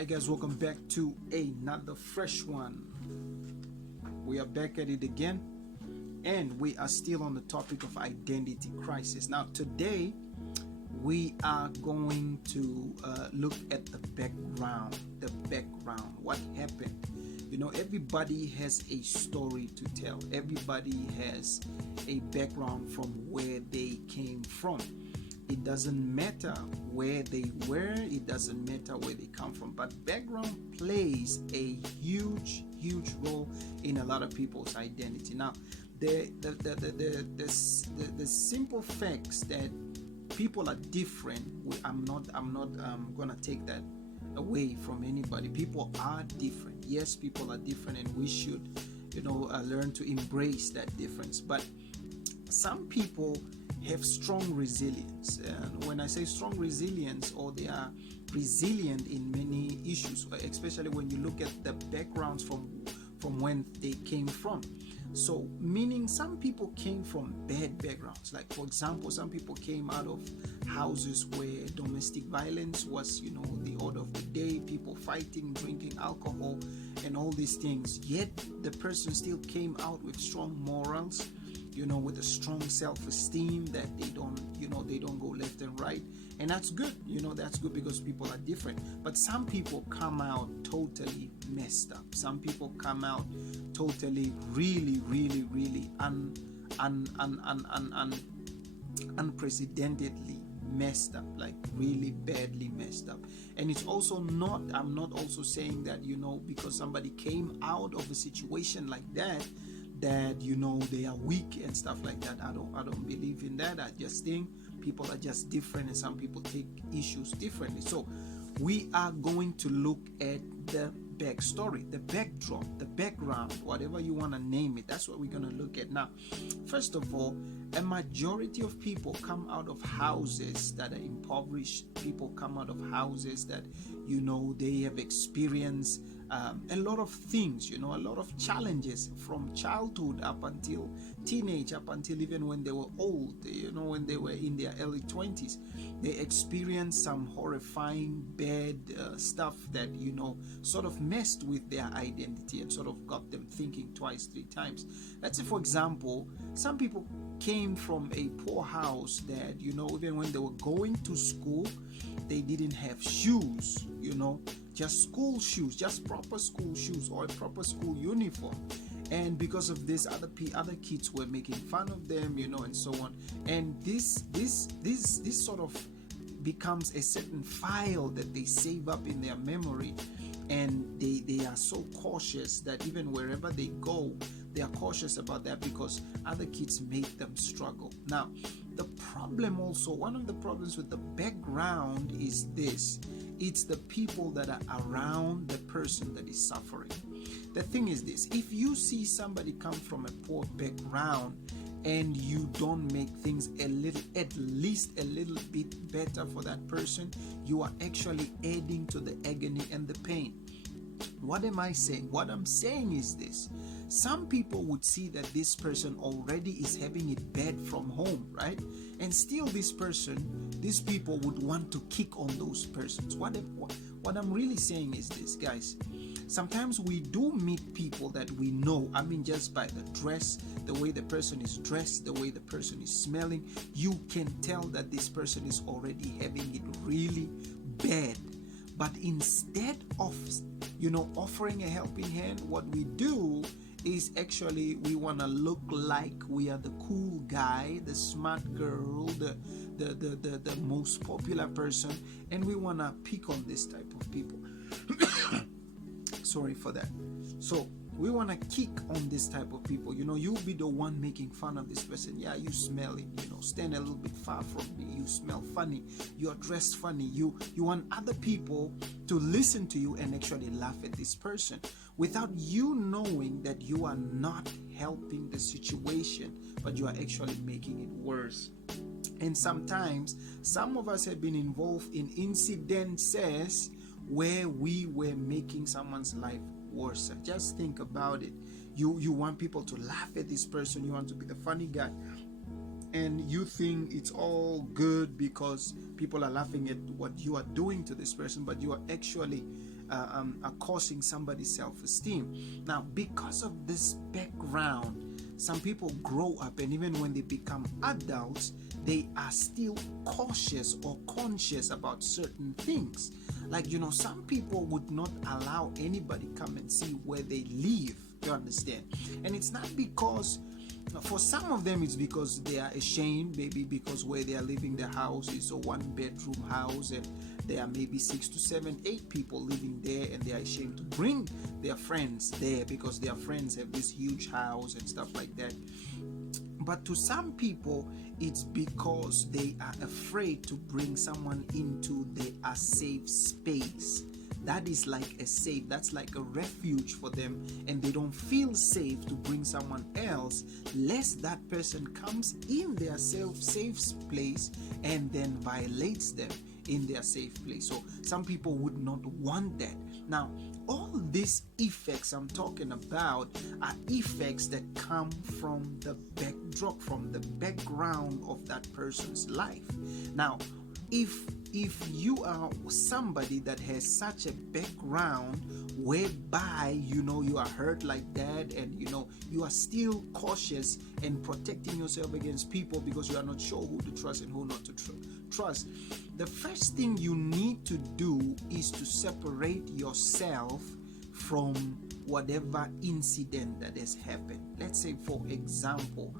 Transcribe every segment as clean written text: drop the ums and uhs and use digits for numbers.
Hi guys, welcome back to another fresh one. We are back at it again, and we are still on the topic of identity crisis. Now today we are going to look at the background. What happened. Everybody has a story to tell. Everybody has a background from where they came from. It doesn't matter where they were, it doesn't matter where they come from, but background plays a huge role in a lot of people's identity. Now the simple facts that people are different, I'm not gonna take that away from anybody. People are different. Yes, people are different, and we should learn to embrace that difference. But some people have strong resilience, and when I say strong resilience, or they are resilient in many issues, especially when you look at the backgrounds from when they came from. So meaning some people came from bad backgrounds. Like, for example, some people came out of houses where domestic violence was the order of the day, people fighting, drinking alcohol and all these things, yet the person still came out with strong morals, with a strong self-esteem, that they don't go left and right. And that's good. That's good, because people are different. But some people come out totally messed up. Some people come out totally really unprecedentedly messed up, like really badly messed up. And it's also not, I'm not also saying that because somebody came out of a situation like that they are weak and stuff like that. I don't believe in that. I just think people are just different, and some people take issues differently. So we are going to look at the backstory, the backdrop, the background, whatever you want to name it. That's what we're going to look at now. First of all, a majority of people come out of houses that are impoverished. People come out of houses that they have experienced a lot of things, a lot of challenges from childhood up until teenage, up until even when they were old, when they were in their early 20s. They experienced some horrifying bad stuff that sort of messed with their identity and sort of got them thinking twice, three times. Let's say, for example, some people came from a poor house that even when they were going to school, they didn't have shoes, just school shoes, just proper school shoes, or a proper school uniform. And because of this, other kids were making fun of them, and so on. And this sort of becomes a certain file that they save up in their memory, and they are so cautious that even wherever they go, they are cautious about that, because other kids make them struggle. Now, the problem also, one of the problems with the background is this: it's the people that are around the person that is suffering. The thing is this: if you see somebody come from a poor background and you don't make things at least a little bit better for that person, you are actually adding to the agony and the pain. What am I saying? What I'm saying is this: some people would see that this person already is having it bad from home, right? And still these people would want to kick on those persons. What I'm really saying is this, guys: sometimes we do meet people that we know, just by the dress, the way the person is dressed, the way the person is smelling, you can tell that this person is already having it really bad. But instead of offering a helping hand, what we do is actually we want to look like we are the cool guy, the smart girl, the most popular person, and we want to pick on this type of people. Sorry for that. So we want to kick on this type of people. You'll be the one making fun of this person. Yeah, you smelling, stand a little bit far from me. You smell funny. You're dressed funny. You want other people to listen to you and actually laugh at this person, without you knowing that you are not helping the situation, but you are actually making it worse. And sometimes some of us have been involved in incidences where we were making someone's life worse. Just think about it. You want people to laugh at this person. You want to be the funny guy. and you think it's all good because people are laughing at what you are doing to this person, but you are actually are causing somebody's self-esteem. Now, because of this background, some people grow up, and even when they become adults, they are still cautious or conscious about certain things. Like, some people would not allow anybody come and see where they live. You understand? And it's not because, for some of them, it's because they are ashamed, maybe because where they are living, their house is a one-bedroom house, and there are maybe 6 to 7, 8 people living there, and they are ashamed to bring their friends there because their friends have this huge house and stuff like that. But to some people, it's because they are afraid to bring someone into their safe space. That is like a safe, that's like a refuge for them, and they don't feel safe to bring someone else, lest that person comes in their safe place and then violates them in their safe place. So some people would not want that. Now, all these effects I'm talking about are effects that come from the backdrop, from the background of that person's life. Now, if you are somebody that has such a background whereby you are hurt like that, and you are still cautious and protecting yourself against people because you are not sure who to trust and who not to trust, the first thing you need to do is to separate yourself from whatever incident that has happened. Let's say, for example,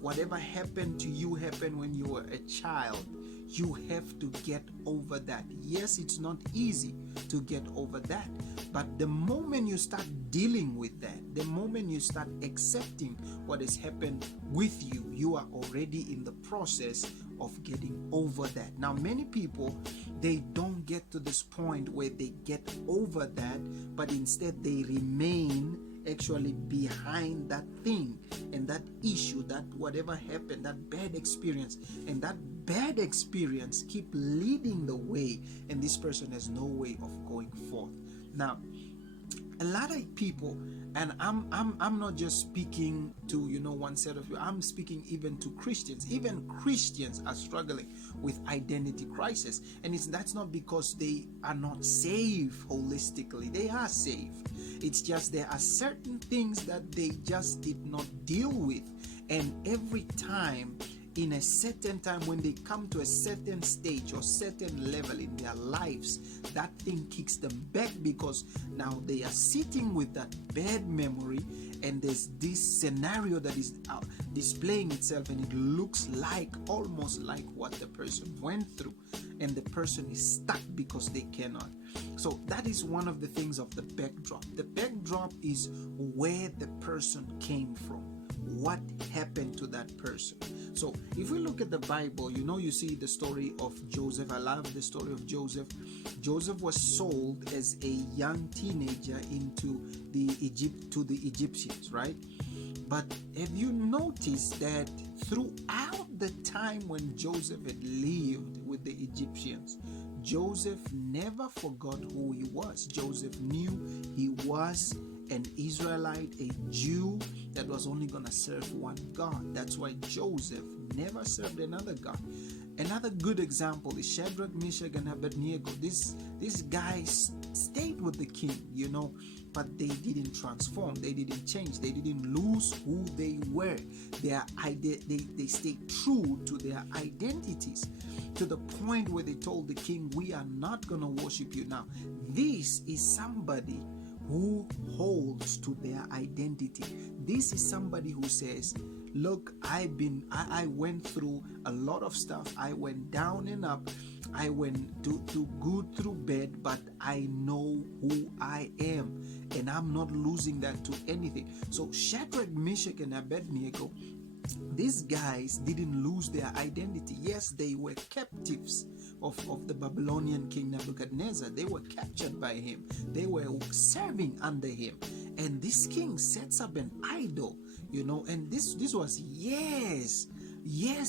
whatever happened to you happened when you were a child. You have to get over that. Yes, it's not easy to get over that, but the moment you start dealing with that, the moment you start accepting what has happened with you, you are already in the process of getting over that. Now, many people, they don't get to this point where they get over that, but instead they remain actually behind that thing and that issue, that whatever happened, that bad experience, and that bad experience keep leading the way, and this person has no way of going forth. Now, a lot of people, and I'm not just speaking to one set of you, I'm speaking even to Christians. Even Christians are struggling with identity crisis, and that's not because they are not saved holistically. They are saved. It's just there are certain things that they just did not deal with, and every time, in a certain time, when they come to a certain stage or certain level in their lives, that thing kicks them back, because now they are sitting with that bad memory, and there's this scenario that is displaying itself, and it looks almost like what the person went through, and the person is stuck because they cannot. So that is one of the things of the backdrop. The backdrop is where the person came from. What happened to that person? So if we look at the Bible, you see the story of Joseph. I love the story of Joseph. Joseph was sold as a young teenager into the Egyptians, right? But have you noticed that throughout the time when Joseph had lived with the Egyptians, Joseph never forgot who he was. Joseph knew he was an Israelite, a Jew that was only going to serve one God. That's why Joseph never served another God. Another good example is Shadrach, Meshach, and Abednego. These guys stayed with the king, but they didn't transform. They didn't change. They didn't lose who they were. They stayed true to their identities, to the point where they told the king, "We are not going to worship you." Now, this is somebody who holds to their identity. This is somebody who says, "Look, I went through a lot of stuff. I went down and up. I went through good, through bad, but I know who I am, and I'm not losing that to anything." So Shadrach, Meshach, and Abednego, these guys didn't lose their identity. Yes, they were captives of the Babylonian king Nebuchadnezzar. They were captured by him. They were serving under him. And this king sets up an idol, and this was years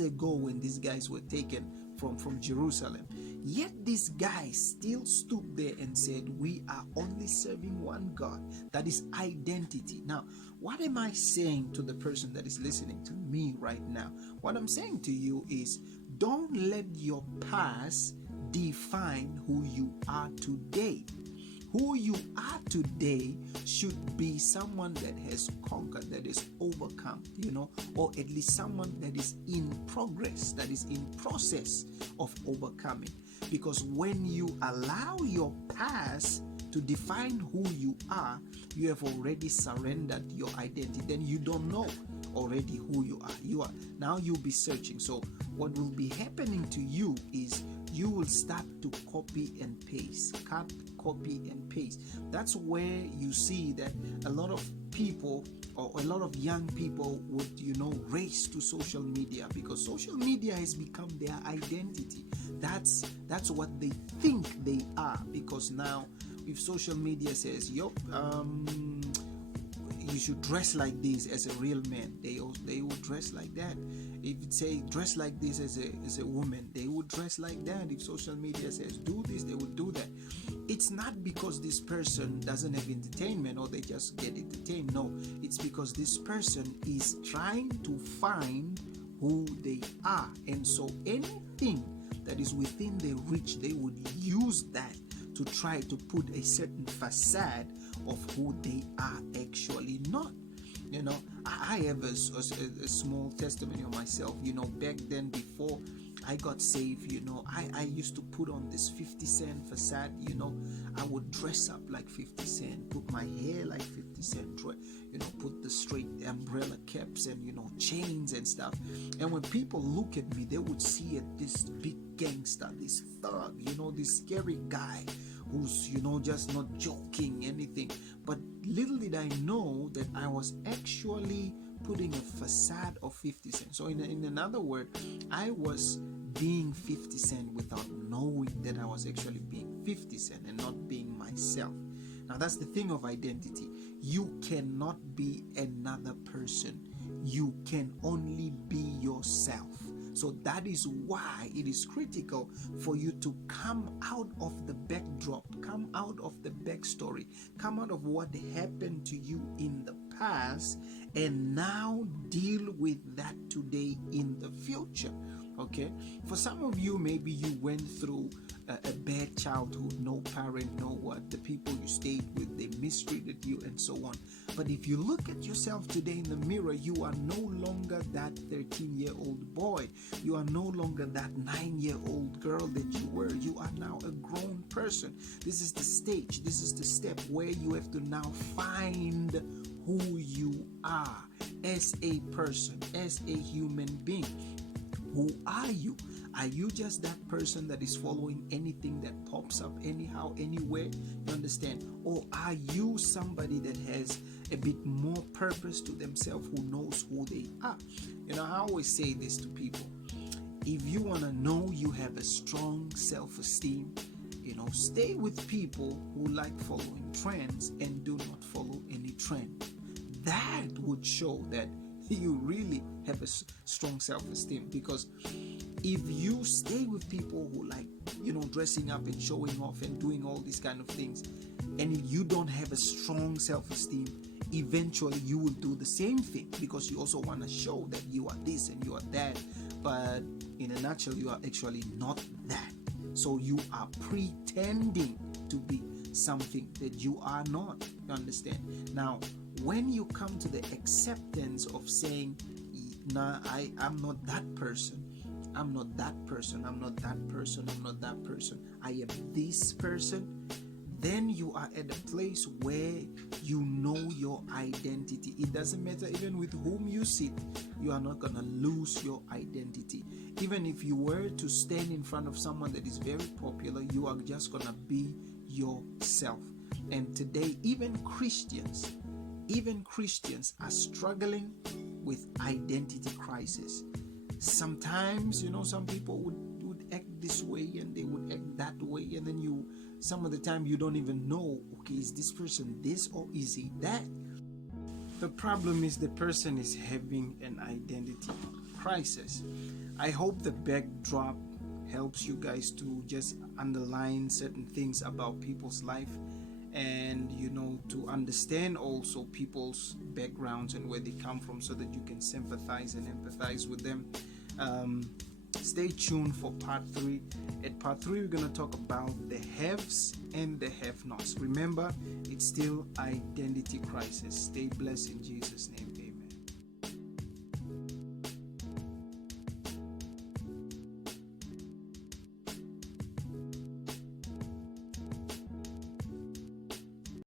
ago when these guys were taken from Jerusalem. Yet this guy still stood there and said, we are only serving one God. That is identity. Now, what am I saying to the person that is listening to me right now? What I'm saying to you is, don't let your past define who you are today. Who you are today should be someone that has conquered, that is overcome, or at least someone that is in progress, that is in process of overcoming. Because when you allow your past to define who you are, you have already surrendered your identity. Then you don't know already who you are. Now you'll be searching. So what will be happening to you is you will start to copy and paste, copy and paste. That's where you see that a lot of people or a lot of young people would, race to social media, because social media has become their identity. That's what they think they are, because now if social media says, you should dress like this as a real man, they will dress like that. If it say dress like this as a woman, they would dress like that. If social media says do this, they would do that. It's not because this person doesn't have entertainment or they just get entertained. No, it's because this person is trying to find who they are. And so anything that is within their reach, they would use that to try to put a certain facade of who they are actually not. I have a small testimony of myself. Back then, before I got saved, I used to put on this 50 Cent facade. I would dress up like 50 Cent, put my hair like 50 Cent, put the straight umbrella caps and, chains and stuff. And when people look at me, they would see it, this big gangster, this thug, this scary guy who's, just not joking anything. But little did I know that I was actually putting a facade of 50 Cent. So in another word, I was being 50 Cent without knowing that I was actually being 50 Cent and not being myself. Now that's the thing of identity. You cannot be another person. You can only be yourself. So that is why it is critical for you to come out of the backdrop, come out of the backstory, come out of what happened to you in the past, and now deal with that today in the future. Okay, for some of you, maybe you went through a bad childhood, no parent, no what, the people you stayed with, they mistreated you and so on. But if you look at yourself today in the mirror, you are no longer that 13-year-old boy. You are no longer that 9-year-old girl that you were. You are now a grown person. This is the stage, this is the step where you have to now find who you are as a person, as a human being. Who are you? Are you just that person that is following anything that pops up anyhow, anywhere? You understand? Or are you somebody that has a bit more purpose to themselves, who knows who they are? I always say this to people. If you want to know you have a strong self-esteem, stay with people who like following trends and do not follow any trend. That would show that you really have a strong self-esteem. Because if you stay with people who like, dressing up and showing off and doing all these kind of things, and if you don't have a strong self-esteem, eventually you will do the same thing, because you also want to show that you are this and you are that. But in a nutshell, you are actually not that. So you are pretending to be something that you are not. You understand? Now, when you come to the acceptance of saying, nah, I'm not that person, I'm not that person, I'm not that person, I'm not that person, I am this person, then you are at a place where you know your identity. It doesn't matter even with whom you sit, you are not going to lose your identity. Even if you were to stand in front of someone that is very popular, you are just going to be yourself. And today, even Christians are struggling with identity crisis. Sometimes, some people would act this way and they would act that way, and then some of the time you don't even know, okay, is this person this or is he that? The problem is the person is having an identity crisis. I hope the backdrop helps you guys to just underline certain things about people's life, and to understand also people's backgrounds and where they come from, so that you can sympathize and empathize with them. Stay tuned for part 3. At part 3, we're going to talk about the haves and the have-nots. Remember, it's still identity crisis. Stay blessed in Jesus' name.